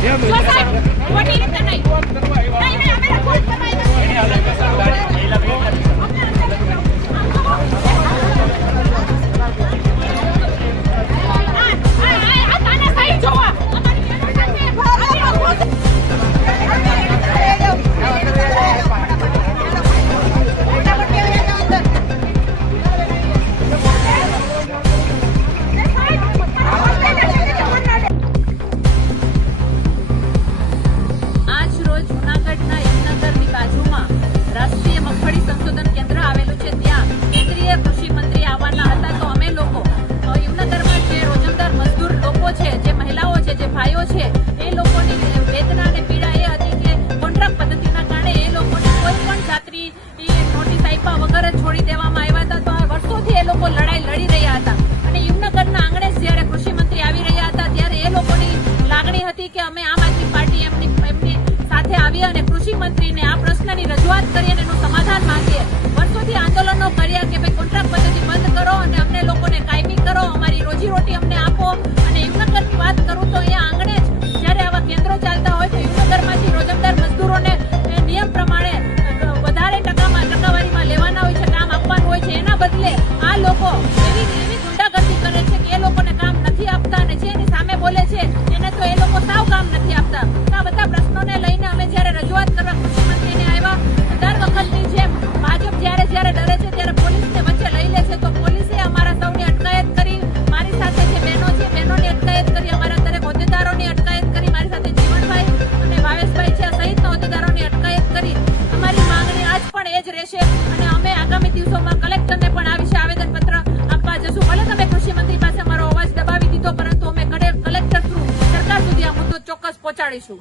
છે બનાવી દેવામાં આવ્યા હતા. તો વર્ષોથી એ લોકો લડાઈ લડી રહ્યા હતા. રહેશે અને અમે આગામી દિવસોમાં કલેક્ટરને પણ આ વિશે આવેદનપત્ર આપવા જશું. ભલે તમે કૃષિ પાસે અમારો અવાજ દબાવી દીધો, પરંતુ અમે કલેક્ટર થ્રુ સરકાર સુધી આ મુદ્દો ચોક્કસ પહોંચાડીશું.